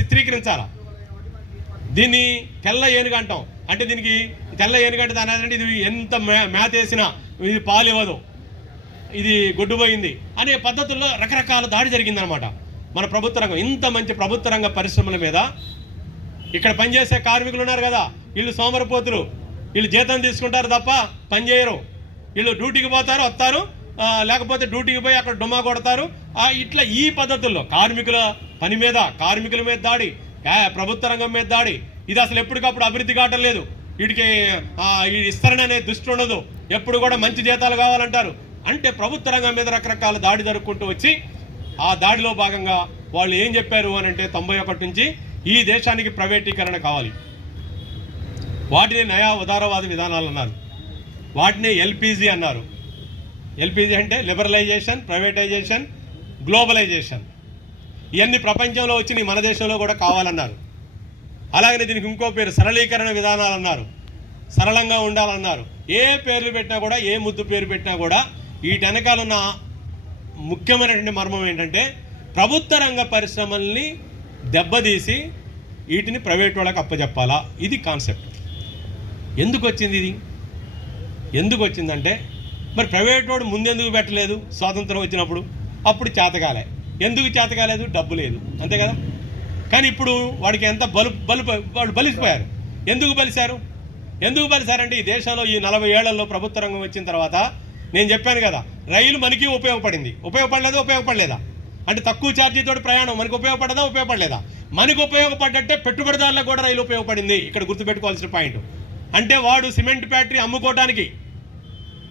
చిత్రీకరించాలా? దీన్ని తెల్ల ఏనుగు అంటాం. అంటే దీనికి తెల్ల ఏనుగు అంటే దాని అంటే ఇది ఎంత మే- మేత వేసినా ఇది పాలు ఇవ్వదు. ఇది గొడ్డుపోయింది అనే పద్ధతుల్లో రకరకాల దాడి జరిగిందనమాట మన ప్రభుత్వ రంగం ఇంత మంచి ప్రభుత్వ రంగ పరిశ్రమల మీద ఇక్కడ పనిచేసే కార్మికులు ఉన్నారు కదా వీళ్ళు సోమరపోతులు. వీళ్ళు జీతం తీసుకుంటారు తప్ప పని చేయరు. వీళ్ళు డ్యూటీకి పోతారు వస్తారు. లేకపోతే డ్యూటీకి పోయి అక్కడ డుమా కొడతారు. ఇట్లా ఈ పద్ధతుల్లో కార్మికుల పని మీద కార్మికుల మీద దాడి ప్రభుత్వ రంగం మీద దాడి ఇది అసలు ఎప్పటికప్పుడు అభివృద్ధి కావటం లేదు. వీడికి ఈ విస్తరణ అనే దృష్టి ఉండదు. ఎప్పుడు కూడా మంచి జీతాలు కావాలంటారు. అంటే ప్రభుత్వ రంగం మీద రకరకాల దాడి జరుపుకుంటూ వచ్చి ఆ దాడిలో భాగంగా వాళ్ళు ఏం చెప్పారు అని అంటే తొంభై ఒకటి నుంచి ఈ దేశానికి ప్రైవేటీకరణ కావాలి. వాటిని నయా ఉదారవాద విధానాలు అన్నారు. వాటిని ఎల్పిజి అన్నారు. ఎల్పిజి అంటే లిబరలైజేషన్ ప్రైవేటైజేషన్ గ్లోబలైజేషన్. ఇవన్నీ ప్రపంచంలో వచ్చి మన దేశంలో కూడా కావాలన్నారు. అలాగనే దీనికి ఇంకో పేరు సరళీకరణ విధానాలు అన్నారు. సరళంగా ఉండాలన్నారు. ఏ పేర్లు పెట్టినా కూడా ఏ ముద్దు పేరు పెట్టినా కూడా వీటి వెనకాల ఉన్న ముఖ్యమైనటువంటి మర్మం ఏంటంటే ప్రభుత్వ రంగ పరిశ్రమల్ని దెబ్బతీసి వీటిని ప్రైవేట్ వాళ్ళకి అప్పచెప్పాలా ఇది కాన్సెప్ట్. ఎందుకు వచ్చింది ఇది? ఎందుకు వచ్చిందంటే మరి ప్రైవేట్ వాడు ముందెందుకు పెట్టలేదు? స్వాతంత్రం వచ్చినప్పుడు. అప్పుడు చేతకాలే. ఎందుకు చేతకాలేదు? డబ్బు లేదు. అంతే కదా? కానీ ఇప్పుడు వాడికి ఎంత బలు బలు వాడు బలిసిపోయారు. ఎందుకు బలిశారు? ఎందుకు బలిశారంటే ఈ దేశంలో ఈ నలభై ఏళ్ళలో ప్రభుత్వ రంగం వచ్చిన తర్వాత నేను చెప్పాను కదా రైలు మనకి ఉపయోగపడింది. ఉపయోగపడలేదు? ఉపయోగపడలేదా? అంటే తక్కువ ఛార్జీతో ప్రయాణం మనకు ఉపయోగపడదా? ఉపయోగపడలేదా? మనకు ఉపయోగపడ్డట్టే పెట్టుబడిదారులకు కూడా రైలు ఉపయోగపడింది. ఇక్కడ గుర్తుపెట్టుకోవాల్సిన పాయింట్. అంటే వాడు సిమెంట్ ఫ్యాక్టరీ అమ్ముకోవడానికి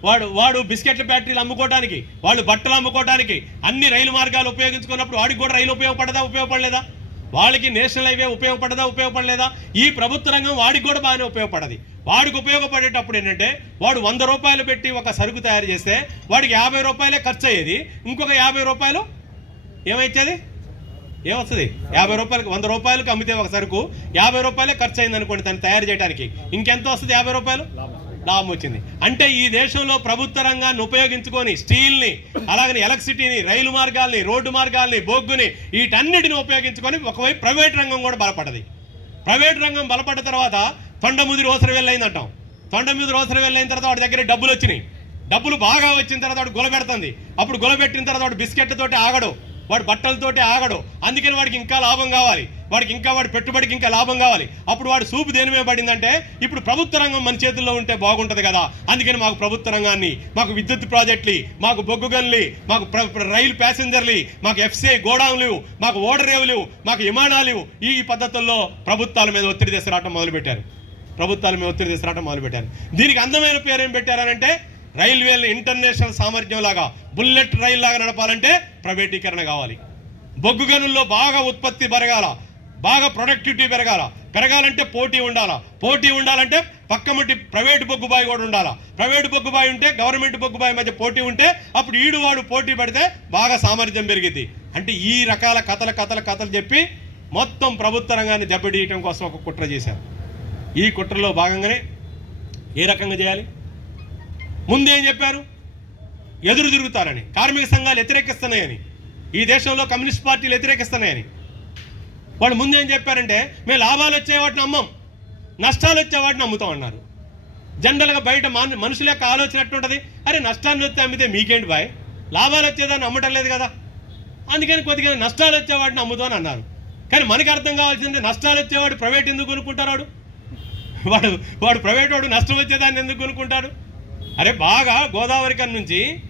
వాడు వాడు బిస్కెట్ల ఫ్యాక్టరీలు అమ్ముకోవడానికి వాళ్ళు బట్టలు అమ్ముకోవడానికి అన్ని రైలు మార్గాలు ఉపయోగించుకున్నప్పుడు వాడికి కూడా రైలు ఉపయోగపడదా ఉపయోగపడలేదా? వాళ్ళకి నేషనల్ హైవే ఉపయోగపడదా ఉపయోగపడలేదా? ఈ ప్రభుత్వ రంగం వాడికి కూడా బాగానే ఉపయోగపడది. వాడికి ఉపయోగపడేటప్పుడు ఏంటంటే వాడు వంద రూపాయలు పెట్టి ఒక సరుకు తయారు చేస్తే వాడికి యాభై రూపాయలే ఖర్చు అయ్యేది. ఇంకొక యాభై రూపాయలు ఏమైచ్చేది? ఏమొస్తుంది? యాభై రూపాయలకి వంద రూపాయలకి అమ్మితే ఒక సరుకు యాభై రూపాయలే ఖర్చు అయింది అనుకోండి దాన్ని తయారు చేయడానికి ఇంకెంత వస్తుంది యాభై రూపాయలు? లాభం వచ్చింది. అంటే ఈ దేశంలో ప్రభుత్వ రంగాన్ని ఉపయోగించుకొని స్టీల్ని అలాగని ఎలక్ట్రిసిటీని రైలు మార్గాల్ని రోడ్డు మార్గాల్ని బొగ్గుని వీటన్నిటిని ఉపయోగించుకొని ఒకవైపు ప్రైవేట్ రంగం కూడా బలపడది ప్రైవేట్ రంగం బలపడ్డ తర్వాత తొండముదిరి ఓసరి వెళ్ళైందంటాం. తొండముదిరి ఓసరి వెళ్ళైన తర్వాత వాడి దగ్గర డబ్బులు వచ్చినాయి. డబ్బులు బాగా వచ్చిన తర్వాత వాడు గులబెడుతుంది. అప్పుడు గులబెట్టిన తర్వాత వాడు బిస్కెట్లతోటి ఆగడు. వాడు బట్టలతోటి ఆగడు. అందుకని వాడికి ఇంకా లాభం కావాలి. వాడికి ఇంకా వాడి పెట్టుబడికి ఇంకా లాభం కావాలి. అప్పుడు వాడు సూపు దేని మీద పడిందంటే ఇప్పుడు ప్రభుత్వ రంగం మన చేతుల్లో ఉంటే బాగుంటుంది కదా. అందుకని మాకు ప్రభుత్వ రంగాన్ని మాకు విద్యుత్ ప్రాజెక్టులు మాకు బొగ్గు గన్లు మాకు రైలు ప్యాసింజర్లు మాకు ఎఫ్సీఐ గోడౌన్లు మాకు ఓడరేవులు మాకు విమానాలు ఈ పద్ధతుల్లో ప్రభుత్వాల మీద ఒత్తిడి తీసుకురావటం మొదలుపెట్టారు. ప్రభుత్వాల మీద ఒత్తిడి తీసుకురావటం మొదలుపెట్టారు. దీనికి అందమైన పేరు ఏం పెట్టారనంటే రైల్వేలు ఇంటర్నేషనల్ సామర్థ్యం లాగా బుల్లెట్ రైల్ లాగా నడపాలంటే ప్రైవేటీకరణ కావాలి. బొగ్గు గనుల్లో బాగా ఉత్పత్తి పెరగాల బాగా ప్రొడక్టివిటీ పెరగాల పెరగాలంటే పోటీ ఉండాలా పోటీ ఉండాలంటే పక్కమటి ప్రైవేట్ బొగ్గుబాయి కూడా ఉండాలా. ప్రైవేట్ బొగ్గుబాయి ఉంటే గవర్నమెంట్ బొగ్గుబాయి మధ్య పోటీ ఉంటే అప్పుడు ఈడువాడు పోటీ పడితే బాగా సామర్థ్యం పెరిగింది అంటే ఈ రకాల కథల కథల కథలు చెప్పి మొత్తం ప్రభుత్వ రంగాన్ని దెబ్బతీయటం కోసం ఒక కుట్ర చేశారు. ఈ కుట్రలో భాగంగానే ఏ రకంగా చేయాలి? ముందేం చెప్పారు? ఎదురు తిరుగుతారని. కార్మిక సంఘాలు వ్యతిరేకిస్తున్నాయని. ఈ దేశంలో కమ్యూనిస్ట్ పార్టీలు వ్యతిరేకిస్తున్నాయని. వాళ్ళు ముందేం చెప్పారంటే మేము లాభాలు వచ్చే వాటిని అమ్మం నష్టాలు వచ్చే వాటిని అమ్ముతాం అన్నారు. జనరల్గా బయట మనుషుల యొక్క ఆలోచన ఎట్టుంటుంది అరే నష్టాన్ని వచ్చి అమ్మితే మీకేంటి బాయ్? లాభాలు వచ్చేదాన్ని అమ్మటం లేదు కదా. అందుకని కొద్దిగా నష్టాలు వచ్చేవాడిని అమ్ముతామని అమ్ముతాం అని అన్నారు. కానీ మనకి అర్థం కావాల్సింది నష్టాలు వచ్చేవాడు ప్రైవేట్ ఎందుకు కొనుక్కుంటారు వాడు? వాడు వాడు ప్రైవేట్ వాడు నష్టం వచ్చేదాన్ని ఎందుకు కొనుక్కుంటాడు? అరే బాగా గోదావరి కన్ నుంచి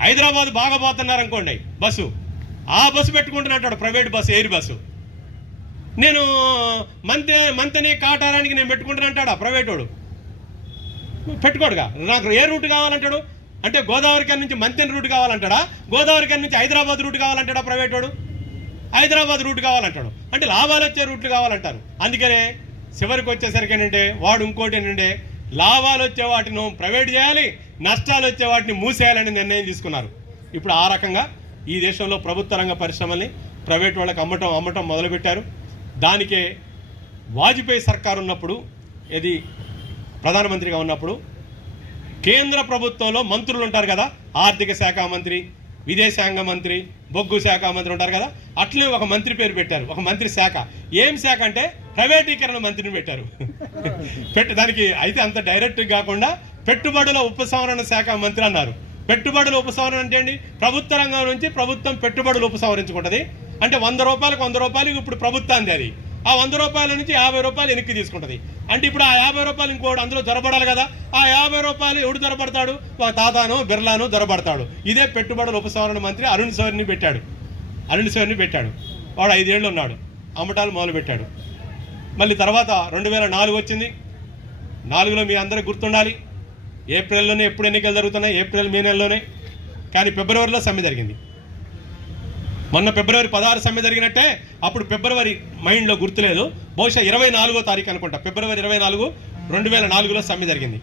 హైదరాబాద్ బాగా పోతున్నారు అనుకోండి బస్సు. ఆ బస్సు పెట్టుకుంటున్నట్టాడు ప్రైవేట్ బస్సు ఎయిర్ బస్సు. నేను మంతే మంతని కాటారానికి నేను పెట్టుకుంటాను అంటాడా ప్రైవేట్ వాడు? పెట్టుకోడుగా. నాకు ఏ రూట్ కావాలంటాడు? అంటే గోదావరి నుంచి మంతెన్ రూట్ కావాలంటాడా? గోదావరి కన్ నుంచి హైదరాబాద్ రూట్ కావాలంటాడా ప్రైవేట్ వాడు? హైదరాబాద్ రూట్ కావాలంటాడు. అంటే లాభాలు వచ్చే రూట్లు కావాలంటారు. అందుకనే చివరికి వచ్చేసరికి ఏంటంటే వాడు ఇంకోటి ఏంటంటే లాభాలు వచ్చే వాటిని ప్రైవేట్ చేయాలి నష్టాలు వచ్చే వాటిని మూసేయాలని నిర్ణయం తీసుకున్నారు. ఇప్పుడు ఆ రకంగా ఈ దేశంలో ప్రభుత్వ రంగ పరిశ్రమల్ని ప్రైవేట్ వాళ్ళకి అమ్మటం అమ్మటం మొదలుపెట్టారు. దానికే వాజ్పేయి సర్కారు ఉన్నప్పుడు ఇది ప్రధానమంత్రిగా ఉన్నప్పుడు కేంద్ర ప్రభుత్వంలో మంత్రులు ఉంటారు కదా ఆర్థిక శాఖ మంత్రి విదేశాంగ మంత్రి బొగ్గు శాఖ మంత్రి ఉంటారు కదా అట్లే ఒక మంత్రి పేరు పెట్టారు ఒక మంత్రి శాఖ. ఏం శాఖ అంటే ప్రైవేటీకరణ మంత్రిని పెట్టారు. పెట్టి దానికి అయితే అంత డైరెక్ట్ కాకుండా పెట్టుబడుల ఉపసంహరణ శాఖ మంత్రి అన్నారు. పెట్టుబడుల ఉపసంహరణ అంటే ఏంటి? ప్రభుత్వ రంగం నుంచి ప్రభుత్వం పెట్టుబడులు ఉపసంహరించుకుంటది. అంటే వంద రూపాయలకు వంద రూపాయలు ఇప్పుడు ప్రభుత్వానికి అది. ఆ వంద రూపాయల నుంచి యాభై రూపాయలు వెనక్కి తీసుకుంటది. అంటే ఇప్పుడు ఆ యాభై రూపాయలు ఇంకోటి అందులో దొరబడాలి కదా. ఆ యాభై రూపాయలు ఎవడు దొరబడతాడు ఒక తాతాను బిర్లాను దొరబడతాడు ఇదే పెట్టుబడుల ఉపసంహరణ మంత్రి అరుణ్ సోర్ని పెట్టాడు. అరుణ్ సౌరిని పెట్టాడు. వాడు ఐదేళ్ళు ఉన్నాడు. అమ్మటాలు మొదలు పెట్టాడు. మళ్ళీ తర్వాత రెండు వేల నాలుగు వచ్చింది. నాలుగులో మీ అందరికి గుర్తుండాలి. ఏప్రిల్లోనే ఎప్పుడు ఎన్నికలు జరుగుతున్నాయి? ఏప్రిల్ మే నెలలోనే. కానీ ఫిబ్రవరిలో సమ్మె జరిగింది. మొన్న ఫిబ్రవరి పదహారు సమ్మె జరిగినట్టే అప్పుడు ఫిబ్రవరి మైండ్లో గుర్తులేదు. బహుశా ఇరవై నాలుగో తారీఖు అనుకుంటా. ఫిబ్రవరి ఇరవై నాలుగు రెండు వేల నాలుగులో సమ్మె జరిగింది.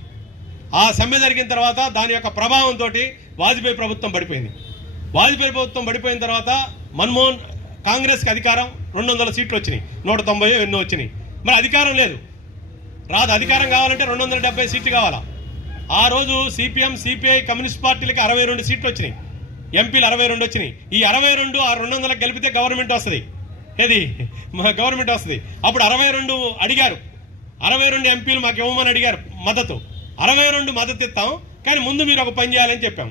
ఆ సమ్మె జరిగిన తర్వాత దాని యొక్క ప్రభావంతో వాజ్పేయి ప్రభుత్వం పడిపోయింది. వాజ్పేయి ప్రభుత్వం పడిపోయిన తర్వాత మన్మోహన్ కాంగ్రెస్కి అధికారం రెండు వందల సీట్లు వచ్చినాయి. నూట తొంభై ఎన్నో వచ్చినాయి. మరి అధికారం లేదు. రాదు. అధికారం కావాలంటే రెండు వందల డెబ్బై సీట్లు కావాలా? ఆ రోజు సిపిఎం సిపిఐ కమ్యూనిస్ట్ పార్టీలకి అరవై రెండు సీట్లు వచ్చినాయి. ఎంపీలు అరవై రెండు వచ్చినాయి. ఈ అరవై రెండు ఆ రెండు వందలకు కలిపితే గవర్నమెంట్ వస్తుంది. ఏది? గవర్నమెంట్ వస్తుంది. అప్పుడు అరవై రెండు అడిగారు. అరవై రెండు ఎంపీలు మాకు ఇవ్వమని అడిగారు మద్దతు. అరవై రెండు మద్దతు ఇస్తాం కానీ ముందు మీరు ఒక పని చేయాలని చెప్పాం.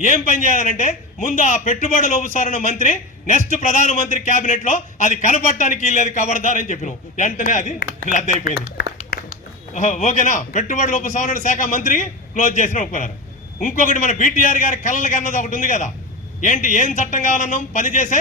ఏం పని చేయాలంటే ముందు ఆ పెట్టుబడుల ఉపసరణ మంత్రి నెక్స్ట్ ప్రధానమంత్రి క్యాబినెట్లో అది కనపడటానికి లేదు కబడదారని చెప్పినాం. వెంటనే అది రద్దయిపోయింది ఓహో, ఓకేనా? పెట్టుబడుల ఉపసంహరణ శాఖ మంత్రి క్లోజ్ చేసిన ఒప్పుకున్నారు. ఇంకొకటి మన బీటీఆర్ గారి కళ్ళకి అన్నది ఒకటి ఉంది కదా. ఏంటి? ఏం చట్టం కావాలన్నాం? పని చేసే?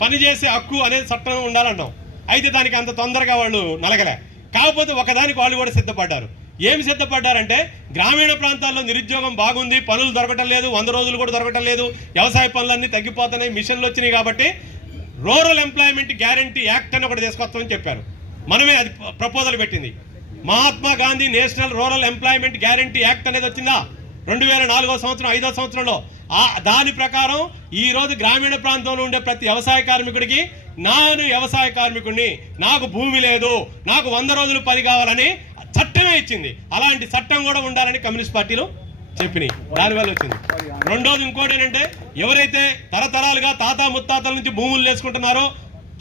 పని చేసే హక్కు అనేది చట్టం ఉండాలన్నాం. అయితే దానికి అంత తొందరగా వాళ్ళు నలగలే. కాకపోతే ఒకదానికి వాళ్ళు కూడా సిద్ధపడ్డారు. ఏమి సిద్ధపడ్డారంటే గ్రామీణ ప్రాంతాల్లో నిరుద్యోగం బాగుంది పనులు దొరకటం లేదు వంద రోజులు కూడా దొరకటం లేదు వ్యవసాయ పనులన్నీ తగ్గిపోతున్నాయి మిషన్లు వచ్చినాయి కాబట్టి రూరల్ ఎంప్లాయ్మెంట్ గ్యారంటీ యాక్ట్ అని ఒకటి తీసుకొస్తామని చెప్పారు. మనమే అది ప్రపోజల్ పెట్టింది. Mahatma Gandhi National Rural Employment Guarantee Act అనేది వచ్చిందా? రెండు వేల నాలుగో సంవత్సరం ఐదో సంవత్సరంలో ఆ దాని ప్రకారం ఈరోజు గ్రామీణ ప్రాంతంలో ఉండే ప్రతి వ్యవసాయ కార్మికుడికి నాను వ్యవసాయ కార్మికుడిని నాకు భూమి లేదు నాకు వంద రోజులు పని కావాలని చట్టమే ఇచ్చింది. అలాంటి చట్టం కూడా ఉండాలని కమ్యూనిస్ట్ పార్టీలు చెప్పినాయి. దానివల్ల వచ్చింది. రెండోది ఇంకోటి ఏంటంటే ఎవరైతే తరతరాలుగా తాత ముత్తాతల నుంచి భూములు వేసుకుంటున్నారో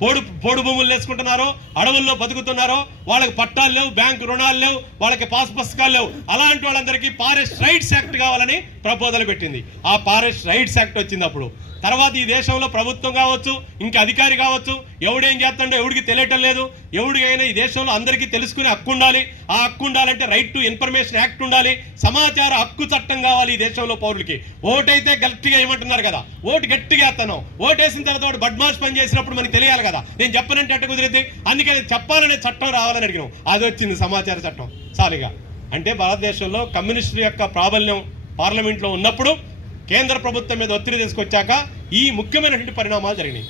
పోడు పోడు భూములు వేసుకుంటున్నారో అడవుల్లో బతుకుతున్నారో వాళ్ళకి పట్టాలు లేవు బ్యాంకు రుణాలు లేవు వాళ్ళకి పాస్ పుస్తకాలు లేవు. అలాంటి వాళ్ళందరికీ ఫారెస్ట్ రైట్స్ యాక్ట్ కావాలని ప్రపోజల్ పెట్టింది. ఆ ఫారెస్ట్ రైట్స్ యాక్ట్ వచ్చింది అప్పుడు. తర్వాత ఈ దేశంలో ప్రభుత్వం కావచ్చు ఇంకా అధికారి కావచ్చు ఎవడేం చేస్తాడో ఎవడికి తెలియటం లేదు. ఎవడికైనా ఈ దేశంలో అందరికీ తెలుసుకునే హక్కు ఉండాలి. ఆ హక్కు ఉండాలంటే రైట్ టు ఇన్ఫర్మేషన్ యాక్ట్ ఉండాలి. సమాచార హక్కు చట్టం కావాలి ఈ దేశంలో పౌరులకి. ఓటైతే గట్టిగా ఏమంటున్నారు కదా? ఓటు గట్టిగా వేస్తాను. ఓటేసిన తర్వాత వాడు బడ్మాష్ పని చేసినప్పుడు మనకి తెలియాలి కదా? నేను చెప్పనంటే ఎట్ట కుదిరిద్ది? అందుకని చెప్పాలనే చట్టం రావాలని అడిగినాం. అది వచ్చింది సమాచార చట్టం. సాలిగా అంటే భారతదేశంలో కమ్యూనిస్టుల యొక్క ప్రాబల్యం పార్లమెంట్లో ఉన్నప్పుడు కేంద్ర ప్రభుత్వం మీద ఒత్తిడి తీసుకొచ్చాక ఈ ముఖ్యమైనటువంటి పరిణామాలు జరిగినాయి.